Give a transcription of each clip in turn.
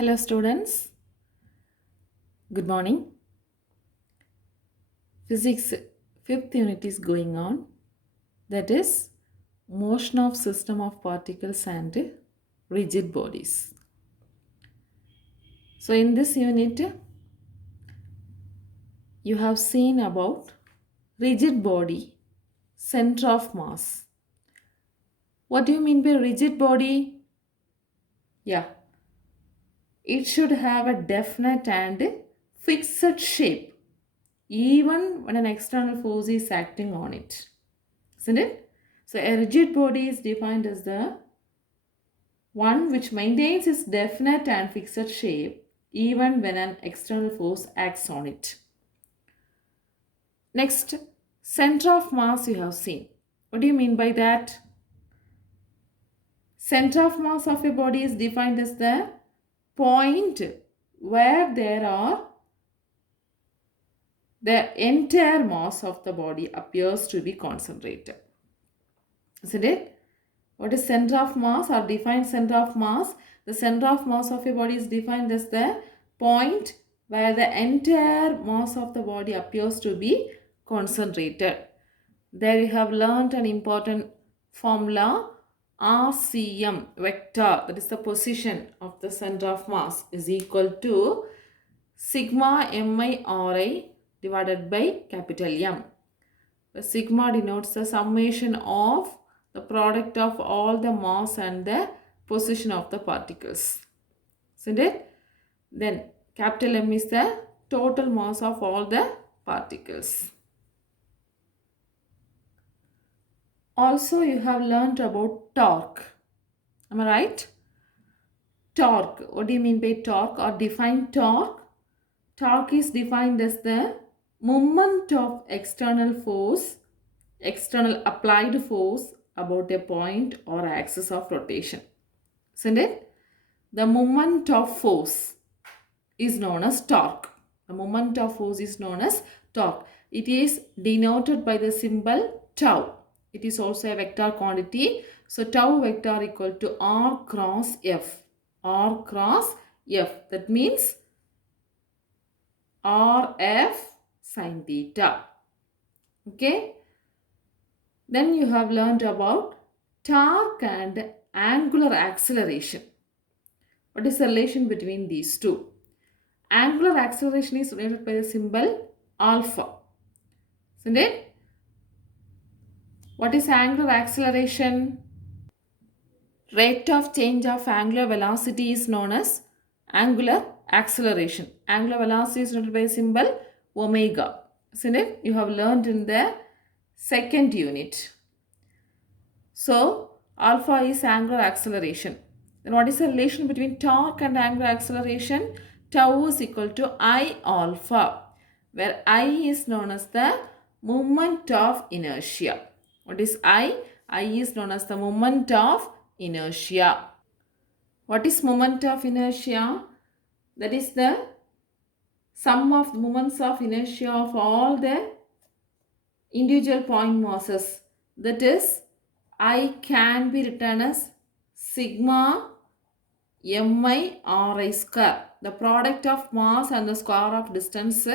Hello, students. Good morning. Physics fifth unit is going on. That is motion of system of particles and rigid bodies. So, in this unit, you have seen about rigid body, center of mass. What do you mean by rigid body? Yeah, it should have a definite and fixed shape, even when an external force is acting on it. Isn't it? So a rigid body is defined as the one which maintains its definite and fixed shape even when an external force acts on it. Next, center of mass you have seen. What do you mean by that? Center of mass of a body is defined as the point where the entire mass of the body appears to be concentrated. Isn't it? What is center of mass or defined center of mass? The center of mass of a body is defined as the point where the entire mass of the body appears to be concentrated. There you have learned an important formula RCM vector, that is the position of the center of mass, is equal to sigma MI divided by capital M. The sigma denotes the summation of the product of all the mass and the position of the particles. Isn't it? Then capital M is the total mass of all the particles. Also, you have learned about torque. Am I right? Torque. What do you mean by torque or define torque? Torque is defined as the moment of external force, external applied force about a point or axis of rotation. Isn't it? The moment of force is known as torque. The moment of force is known as torque. It is denoted by the symbol tau. It is also a vector quantity. So tau vector equal to R cross F. R cross F. That means RF sin theta. Okay. Then you have learned about torque and angular acceleration. What is the relation between these two? Angular acceleration is denoted by the symbol alpha. Isn't it? What is angular acceleration? Rate of change of angular velocity is known as angular acceleration. Angular velocity is denoted by the symbol omega. Isn't it? You have learned in the second unit. So, alpha is angular acceleration. Then what is the relation between torque and angular acceleration? Tau is equal to I alpha, where I is known as the moment of inertia. What is I? I is known as the moment of inertia. What is moment of inertia? That is the sum of the moments of inertia of all the individual point masses. That is, I can be written as sigma MI square. The product of mass and the square of distance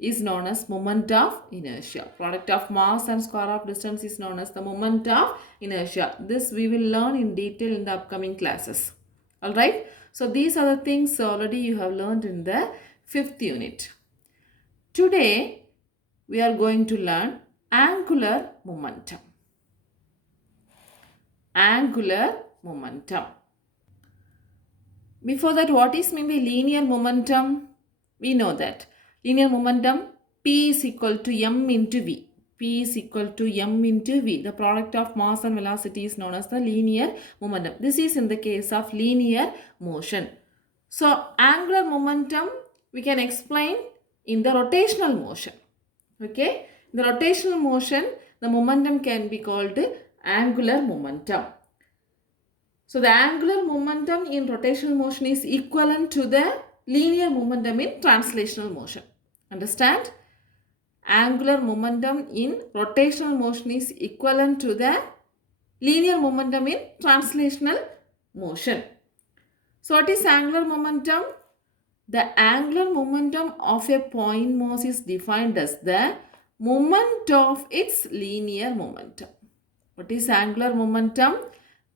is known as moment of inertia. Product of mass and square of distance is known as the moment of inertia. This we will learn in detail in the upcoming classes. Alright. So these are the things already you have learned in the fifth unit. Today we are going to learn angular momentum. Angular momentum. Before that, what is maybe linear momentum? We know that linear momentum P is equal to M into V. P is equal to M into V. The product of mass and velocity is known as the linear momentum. This is in the case of linear motion. So, angular momentum we can explain in the rotational motion. Okay. In the rotational motion, the momentum can be called angular momentum. So the angular momentum in rotational motion is equivalent to the linear momentum in translational motion. Understand? Angular momentum in rotational motion is equivalent to the linear momentum in translational motion. So what is angular momentum? The angular momentum of a point mass is defined as the moment of its linear momentum. What is angular momentum?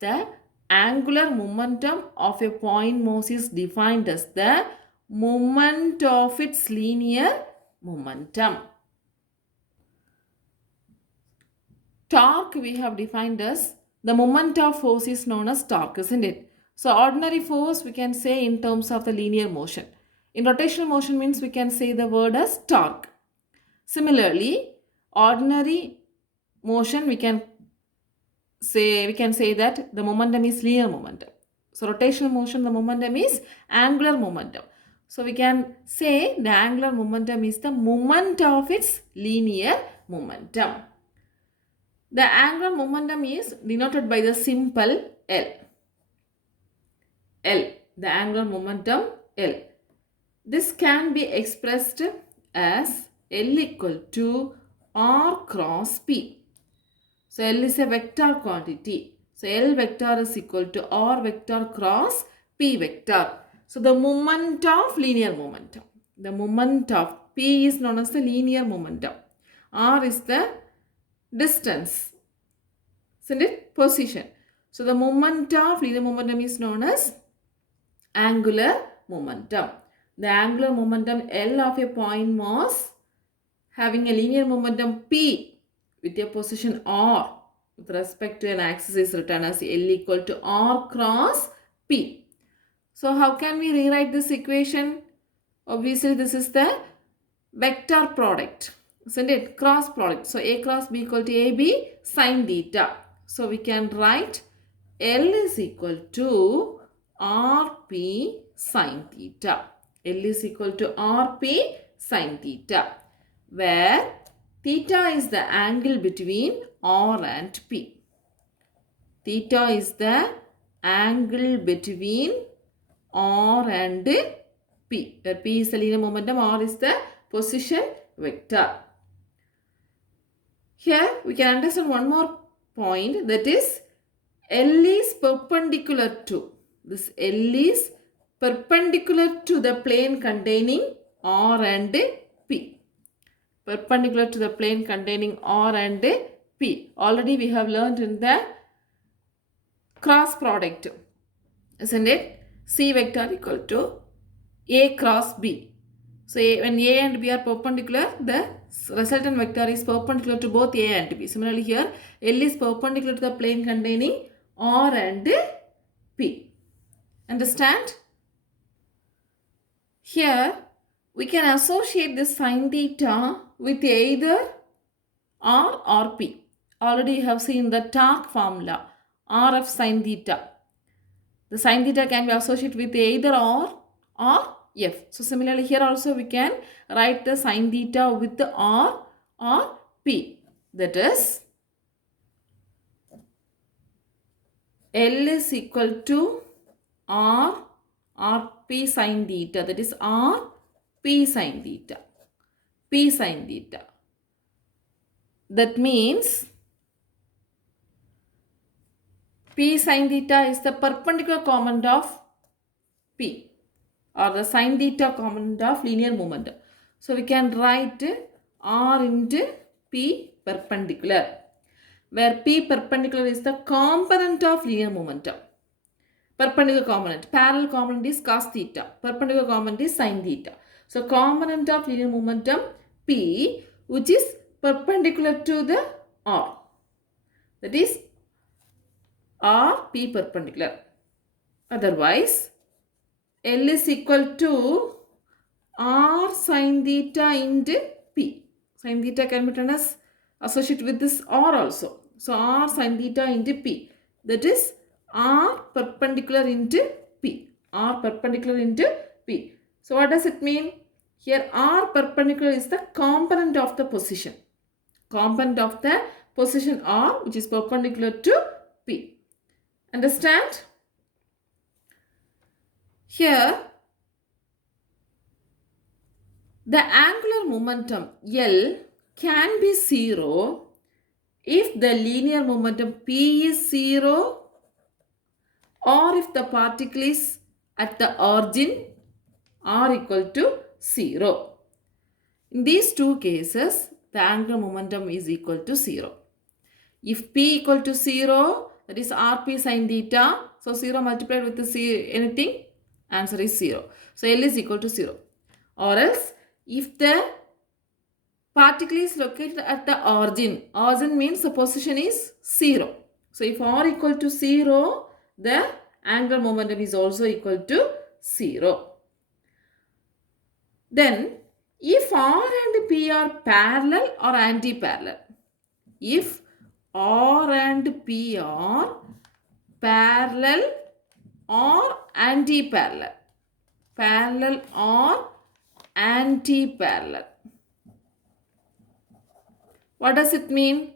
The angular momentum of a point mass is defined as the moment of its linear momentum. Torque we have defined as the moment of force is known as torque, isn't it? So ordinary force we can say in terms of the linear motion. In rotational motion means we can say the word as torque. Similarly, ordinary motion we can say that the momentum is linear momentum. So rotational motion the momentum is angular momentum. So we can say the angular momentum is the moment of its linear momentum. The angular momentum is denoted by the symbol L. L. The angular momentum L. This can be expressed as L equal to R cross P. So L is a vector quantity. So L vector is equal to R vector cross P vector. So the moment of linear momentum. The moment of P is known as the linear momentum. R is the distance. Isn't it? Position. So the moment of linear momentum is known as angular momentum. The angular momentum L of a point mass having a linear momentum P with a position R with respect to an axis is written as L equal to R cross P. So how can we rewrite this equation? Obviously this is the vector product, isn't it? Cross product. So A cross B equal to AB sine theta. So we can write L is equal to RP sine theta. L is equal to RP sine theta, where theta is the angle between R and P. Theta is the angle between R and P, where P is the linear momentum, R is the position vector. Here we can understand one more point, that is L is perpendicular to, this L is perpendicular to the plane containing R and P. Perpendicular to the plane containing R and P. Already we have learned in the cross product, isn't it? C vector equal to A cross B. So when A and B are perpendicular, the resultant vector is perpendicular to both A and B. Similarly here, L is perpendicular to the plane containing R and P. Understand? Here we can associate this sine theta with either R or P. Already you have seen the torque formula, RF sine theta. The sine theta can be associated with either R or F. So similarly here also we can write the sine theta with the R or P. That is L is equal to R P sine theta. That is R P sine theta. P sine theta. That means P sine theta is the perpendicular component of P, or the sine theta component of linear momentum. So we can write R into P perpendicular, where P perpendicular is the component of linear momentum. Perpendicular component. Parallel component is cos theta. Perpendicular component is sine theta. So component of linear momentum P, which is perpendicular to the R. That is R P perpendicular. Otherwise, L is equal to R sine theta into P. Sine theta can be written as associated with this R also. So R sine theta into P. That is R perpendicular into P. R perpendicular into P. So what does it mean? Here R perpendicular is the component of the position. Component of the position R, which is perpendicular to P. Understand? Here the angular momentum L can be 0 if the linear momentum P is 0, or if the particle is at the origin are equal to 0. In these two cases, the angular momentum is equal to 0. If P equal to 0, that is Rp sine theta. So 0 multiplied with the anything, answer is 0. So L is equal to 0. Or else, if the particle is located at the origin means the position is 0. So if R equal to 0, the angular momentum is also equal to 0. Then, if R and P are parallel or anti-parallel, if R and P are parallel or anti-parallel, parallel or anti-parallel, what does it mean?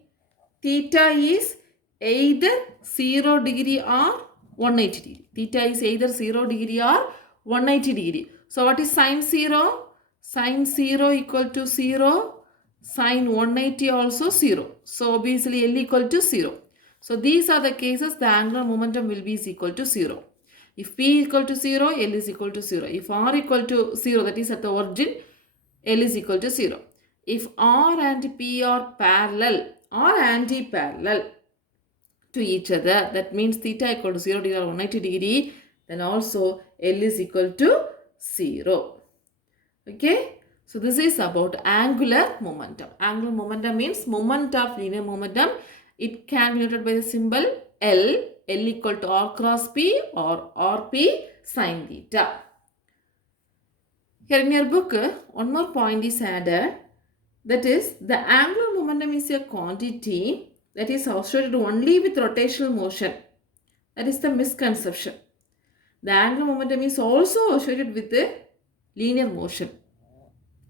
Theta is either 0 degree or 180 degree. Theta is either 0 degree or 180 degree. So what is sine 0? Sine 0 equal to 0. Sine 180 also 0. So obviously L equal to 0. So these are the cases the angular momentum will be equal to 0. If P equal to 0, L is equal to 0. If R equal to 0, that is at the origin, L is equal to 0. If R and P are parallel or anti-parallel to each other, that means theta equal to 0 degree or 180 degree, then also L is equal to 0. Okay. So this is about angular momentum. Angular momentum means moment of linear momentum. It can be noted by the symbol L. L equal to R cross P or RP sine theta. Here in your book, one more point is added. That is, the angular momentum is a quantity that is associated only with rotational motion. That is the misconception. The angular momentum is also associated with the linear motion.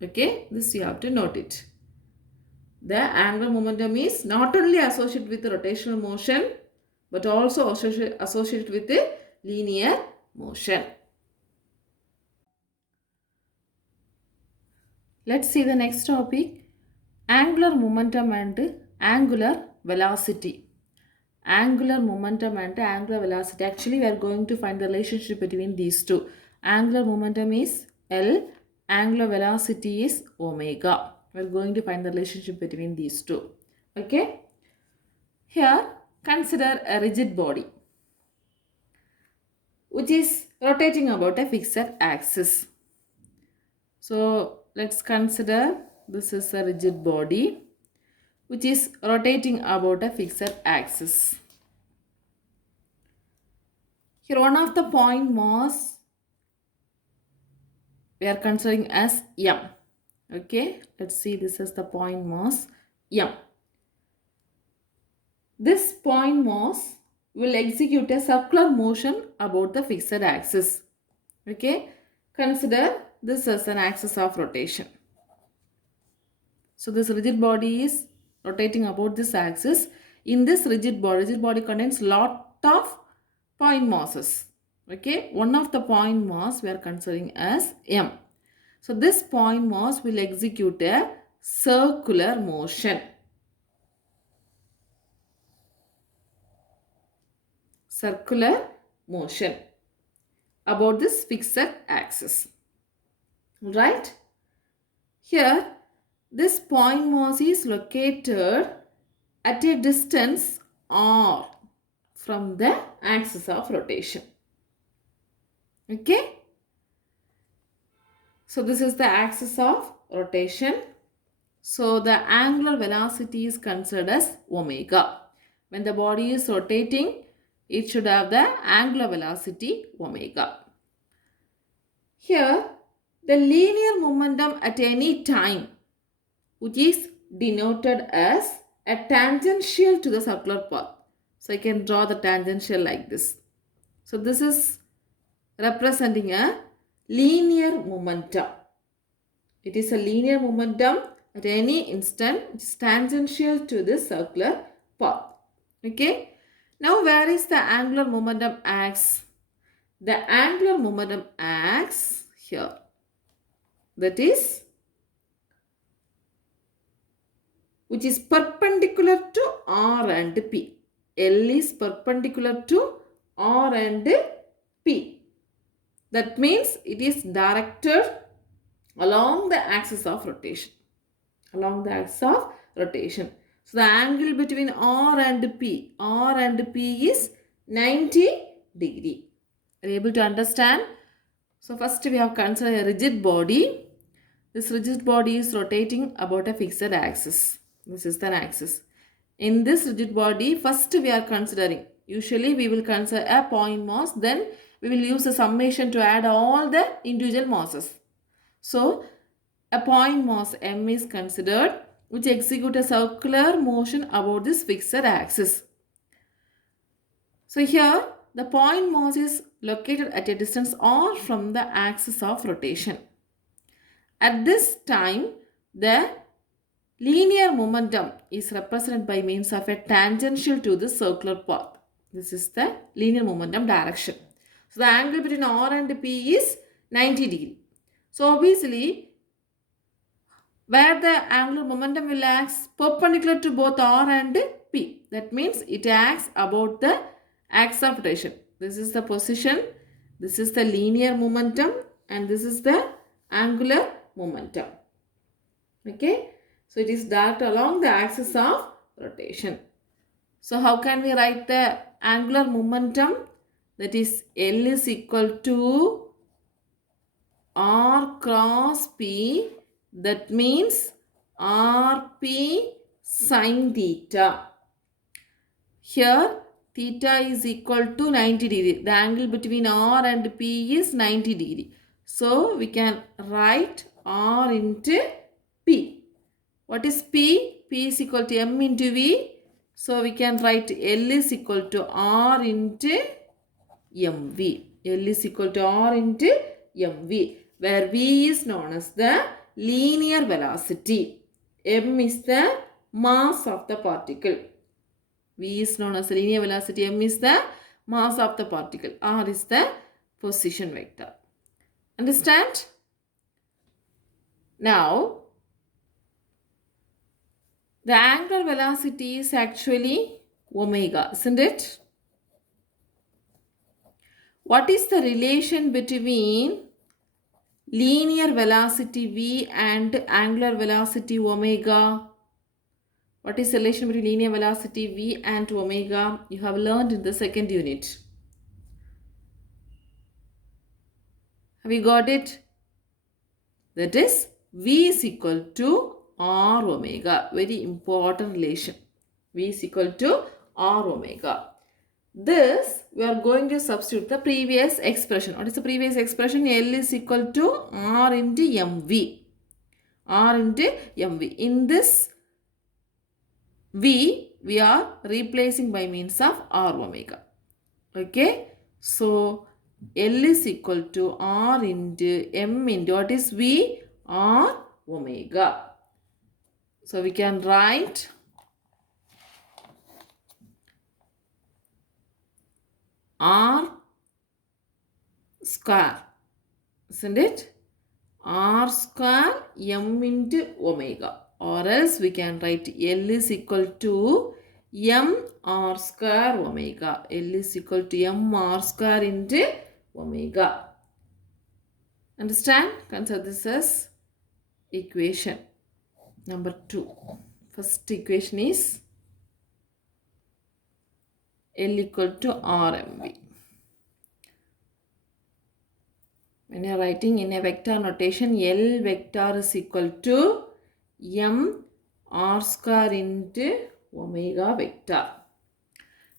Okay, this you have to note it. The angular momentum is not only associated with the rotational motion, but also associated with the linear motion. Let's see the next topic. Angular momentum and angular velocity. Angular momentum and angular velocity. Actually, we are going to find the relationship between these two. Angular momentum is L, angular velocity is omega. We are going to find the relationship between these two. Okay. Here, consider a rigid body which is rotating about a fixed axis. So, let's consider this is a rigid body which is rotating about a fixed axis. Here one of the point mass we are considering as M. Okay, let's see, this is the point mass M. This point mass will execute a circular motion about the fixed axis. Okay, consider this as an axis of rotation. So this rigid body is rotating about this axis. In this rigid body contains lot of point masses. Okay, one of the point mass we are considering as M. So this point mass will execute a circular motion. Circular motion about this fixed axis. Right? Here, this point mass is located at a distance r from the axis of rotation. Okay? So this is the axis of rotation. So the angular velocity is considered as omega. When the body is rotating, it should have the angular velocity omega. Here, the linear momentum at any time, which is denoted as a tangential to the circular path. So I can draw the tangential like this. So this is representing a linear momentum. It is a linear momentum at any instant. It is tangential to this circular path. Okay. Now where is the angular momentum acts? The angular momentum acts here. That is, which is perpendicular to R and P. L is perpendicular to R and P. That means it is directed along the axis of rotation. Along the axis of rotation. So the angle between R and P is 90 degree. Are you able to understand? So first we have considered a rigid body. This rigid body is rotating about a fixed axis. This is the axis. In this rigid body, first we are considering. Usually we will consider a point mass. Then we will use a summation to add all the individual masses. So a point mass M is considered which execute a circular motion about this fixed axis. So here the point mass is located at a distance r from the axis of rotation. At this time, the linear momentum is represented by means of a tangential to the circular path. This is the linear momentum direction. So the angle between R and P is 90 degree. So obviously, where the angular momentum will act perpendicular to both R and P. That means it acts about the axis of rotation. This is the position, this is the linear momentum, and this is the angular momentum. Okay, so it is directed along the axis of rotation. So how can we write the angular momentum? That is L is equal to R cross P. That means RP sine theta. Here theta is equal to 90 degree. The angle between R and P is 90 degree. So we can write R into P. What is P? P is equal to M into V. So we can write L is equal to R into mv. L is equal to R into mv, where V is known as the linear velocity. M is the mass of the particle. V is known as the linear velocity. M is the mass of the particle. R is the position vector. Understand? Now, the angular velocity is actually omega, isn't it? What is the relation between linear velocity V and angular velocity omega? What is the relation between linear velocity V and omega? You have learned in the second unit. Have you got it? That is V is equal to R omega. Very important relation. V is equal to R omega. This we are going to substitute the previous expression. What is the previous expression? L is equal to R into mv. R into mv. In this V, we are replacing by means of R omega. Okay. So, L is equal to R into M into what is V? R omega. So, we can write R square, isn't it? R square M into omega. Or else we can write L is equal to M R square omega. L is equal to M R square into omega. Understand? Consider this as equation number 2. First equation is L equal to RMV. When you are writing in a vector notation, L vector is equal to M R square into omega vector.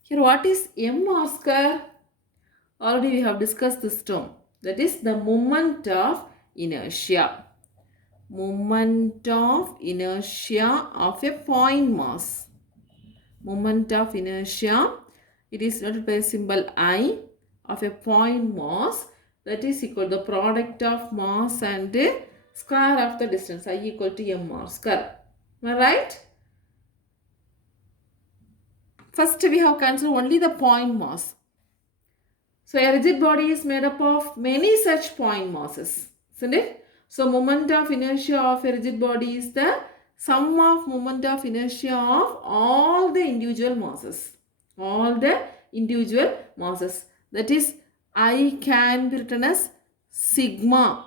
Here what is M R square? Already we have discussed this term. That is the moment of inertia. Moment of inertia of a point mass. Moment of inertia. It is noted by symbol I of a point mass. That is equal to the product of mass and square of the distance. I equal to M R square. Am I right? First we have considered only the point mass. So a rigid body is made up of many such point masses, isn't it? So moment of inertia of a rigid body is the sum of moment of inertia of all the individual masses. All the individual masses. That is, I can be written as sigma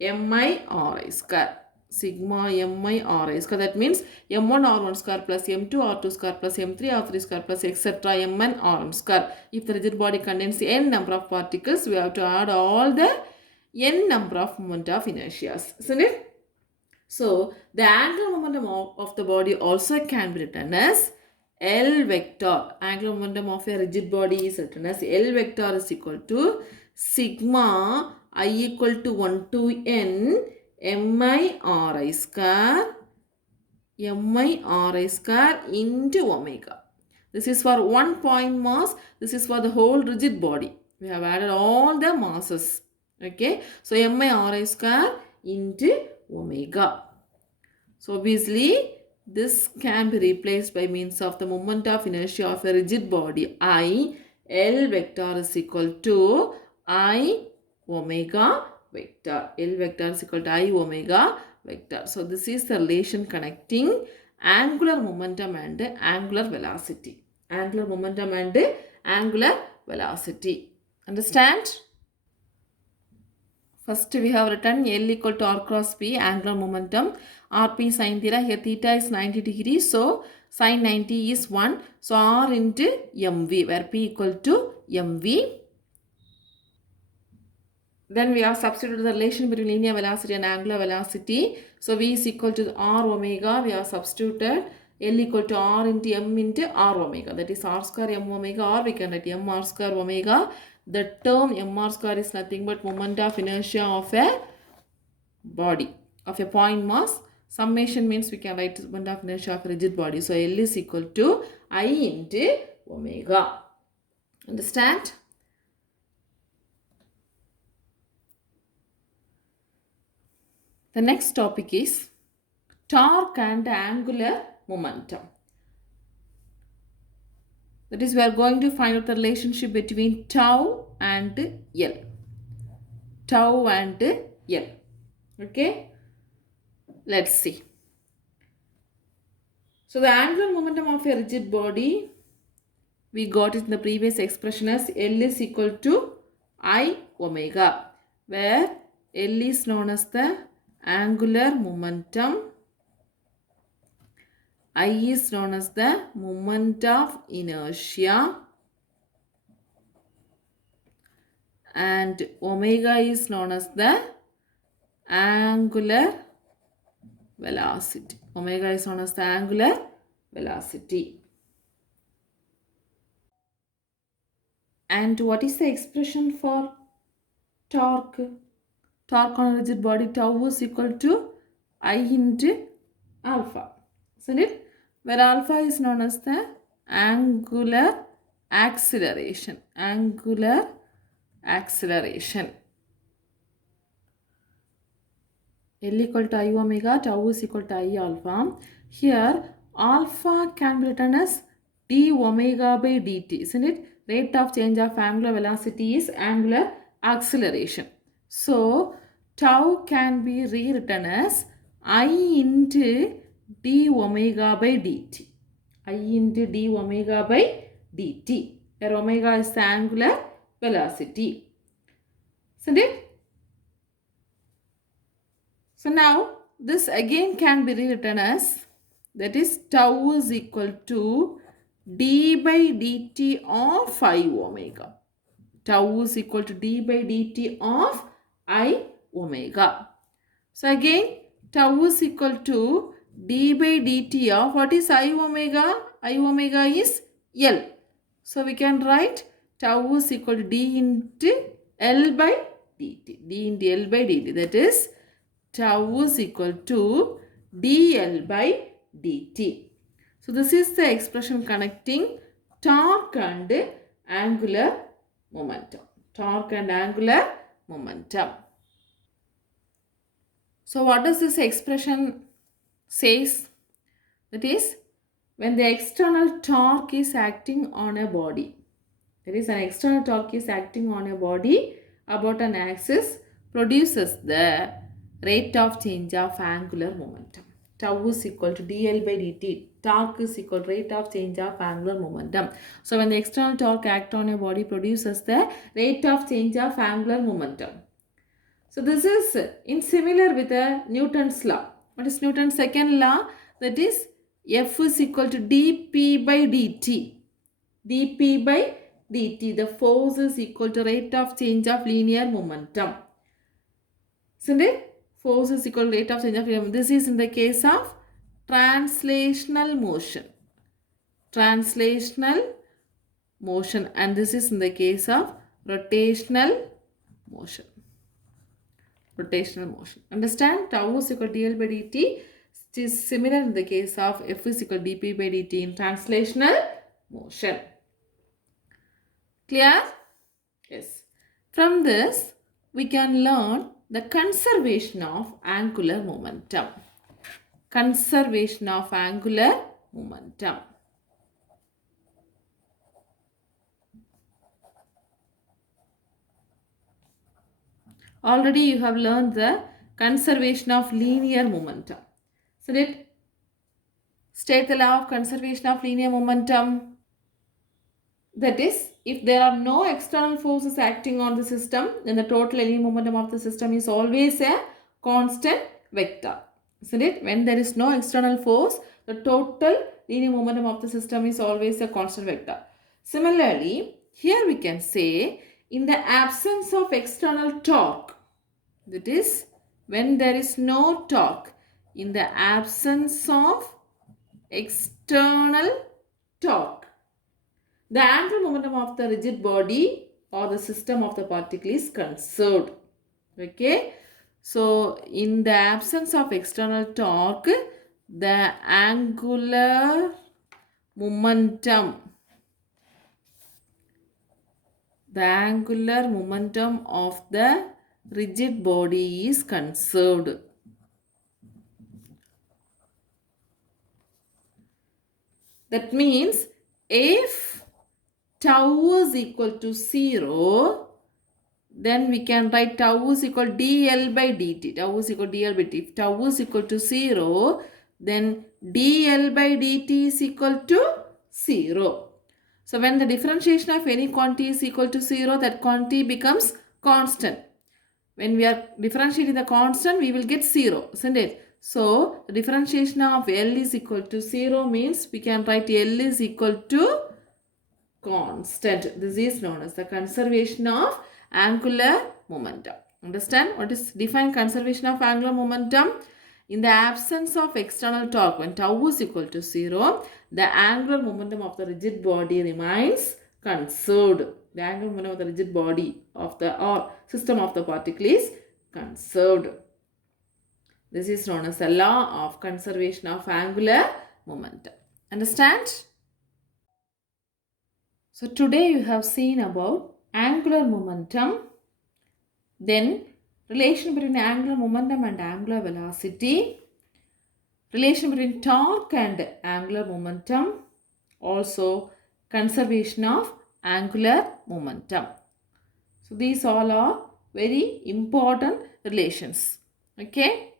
mi ri square. Sigma mi ri square. That means m1 r1 square plus m2 r2 square plus m3 r3 square plus etc. mn rm square. If the rigid body contains n number of particles, we have to add all the n number of moment of inertias. Isn't it? So, the angular momentum of the body also can be written as L vector. Angular momentum of a rigid body is written as L vector is equal to sigma I equal to 1 to n mi ri square mi ri square into omega. This is for one point mass. This is for the whole rigid body. We have added all the masses. Okay. So, mi ri square into omega. So obviously this can be replaced by means of the moment of inertia of a rigid body I. L vector is equal to I omega vector. L vector is equal to I omega vector. So this is the relation connecting angular momentum and angular velocity. Angular momentum and angular velocity. Understand? First we have written L equal to R cross P, angular momentum. Rp sin theta, here theta is 90 degrees. So sin 90 is 1. So R into mv, where P equal to mv. Then we have substituted the relation between linear velocity and angular velocity. So V is equal to R omega. We have substituted L equal to R into M into R omega. That is R square M omega, or we can write M R square omega. The term M R square is nothing but moment of inertia of a body, of a point mass. Summation means we can write moment of inertia of a rigid body. So L is equal to I into omega. Understand? The next topic is torque and angular momentum. That is, we are going to find out the relationship between tau and L. Tau and L. Okay? Let's see. So the angular momentum of a rigid body, we got it in the previous expression as L is equal to I omega, where L is known as the angular momentum, I is known as the moment of inertia, and omega is known as the angular velocity. Omega is known as the angular velocity. And what is the expression for torque? Torque on a rigid body, tau is equal to I into alpha. Isn't it? Where alpha is known as the angular acceleration. Angular acceleration. L equal to I omega, tau is equal to I alpha. Here, alpha can be written as d omega by dt, isn't it? Rate of change of angular velocity is angular acceleration. So, tau can be rewritten as I into d omega by dt. I into d omega by dt, where omega is the angular velocity. Isn't it? So now this again can be rewritten as, that is, tau is equal to d by dt of I omega. Tau is equal to d by dt of I omega. So again, tau is equal to d by dt of, what is I omega? I omega is L. So we can write tau is equal to d into L by dt. D into L by dt. That is, tau is equal to dl by dt. So this is the expression connecting torque and angular momentum. Torque and angular momentum. So what does this expression says? That is, when the external torque is acting on a body, there is an external torque is acting on a body about an axis, produces the rate of change of angular momentum. Tau is equal to dl by dt. Torque is equal to rate of change of angular momentum. So when the external torque acts on a body, produces the rate of change of angular momentum. So this is in similar with Newton's law. What is Newton's second law? That is F is equal to dp by dt. dp by dt. The force is equal to rate of change of linear momentum. Isn't it? Force is equal to rate of change of linear momentum. This is in the case of translational motion. Translational motion, and this is in the case of rotational motion. Rotational motion. Understand? Tau is equal to dl by dt. It is similar in the case of F is equal to dp by dt in translational motion. Clear? Yes. From this, we can learn the conservation of angular momentum. Conservation of angular momentum. Already you have learned the conservation of linear momentum. So did state the law of conservation of linear momentum. That is, if there are no external forces acting on the system, then the total linear momentum of the system is always a constant vector. Isn't it? When there is no external force, the total linear momentum of the system is always a constant vector. Similarly, here we can say, in the absence of external torque, that is, when there is no torque, in the absence of external torque, the angular momentum of the rigid body or the system of the particle is conserved. Okay. So, in the absence of external torque, the angular momentum of the rigid body is conserved. That means if tau is equal to 0, then we can write tau is equal to dl by dt. Tau is equal to dl by dt. If tau is equal to 0, then dl by dt is equal to 0. So when the differentiation of any quantity is equal to 0, that quantity becomes constant. When we are differentiating the constant, we will get 0, isn't it? So the differentiation of L is equal to 0 means we can write L is equal to constant. This is known as the conservation of angular momentum. Understand what is defined conservation of angular momentum? In the absence of external torque, when tau is equal to 0, the angular momentum of the rigid body remains conserved. The angular momentum of the rigid body of the or system of the particle is conserved. This is known as the law of conservation of angular momentum. Understand? So today you have seen about angular momentum, then relation between angular momentum and angular velocity, relation between torque and angular momentum, also conservation of angular momentum. So these all are very important relations. Okay.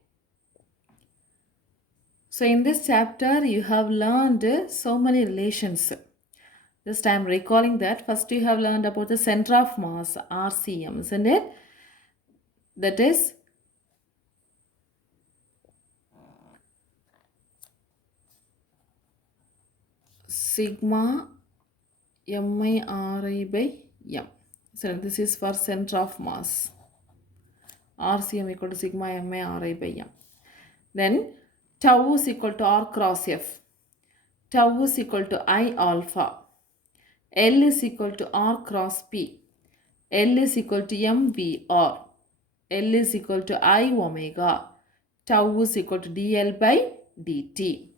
So in this chapter you have learned so many relations. Just I am recalling that. First you have learned about the center of mass, RCM, isn't it? That is sigma mi by m. So this is for center of mass. RCM equal to sigma mi by m. Then tau is equal to R cross F. Tau is equal to I alpha. L is equal to R cross P. L is equal to MVR. L is equal to I omega. Tau is equal to dl by dt.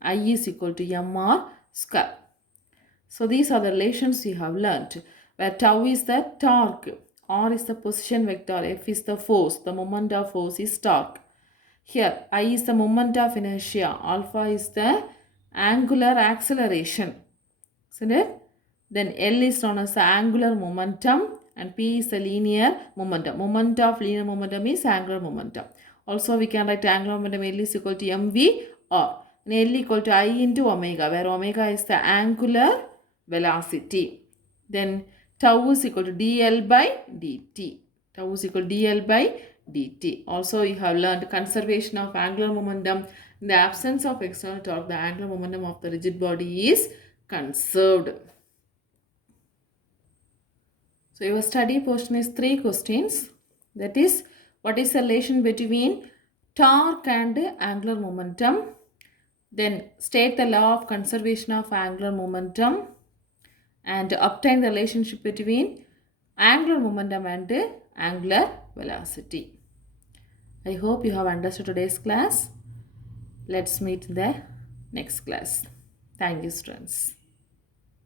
I is equal to mr square. So these are the relations you have learnt, where tau is the torque, r is the position vector, f is the force, the moment of force is torque. Here I is the moment of inertia, alpha is the angular acceleration. Isn't it? Then L is known as the angular momentum and P is the linear momentum. Moment of linear momentum is angular momentum. Also we can write angular momentum L is equal to mv or L equal to I into omega, where omega is the angular velocity. Then tau is equal to dl by dt. Tau is equal to dl by dt. Also, you have learned conservation of angular momentum. In the absence of external torque, the angular momentum of the rigid body is conserved. So your study portion is three questions. That is, what is the relation between torque and angular momentum? Then state the law of conservation of angular momentum and obtain the relationship between angular momentum and angular velocity. I hope you have understood today's class. Let's meet in the next class. Thank you, students.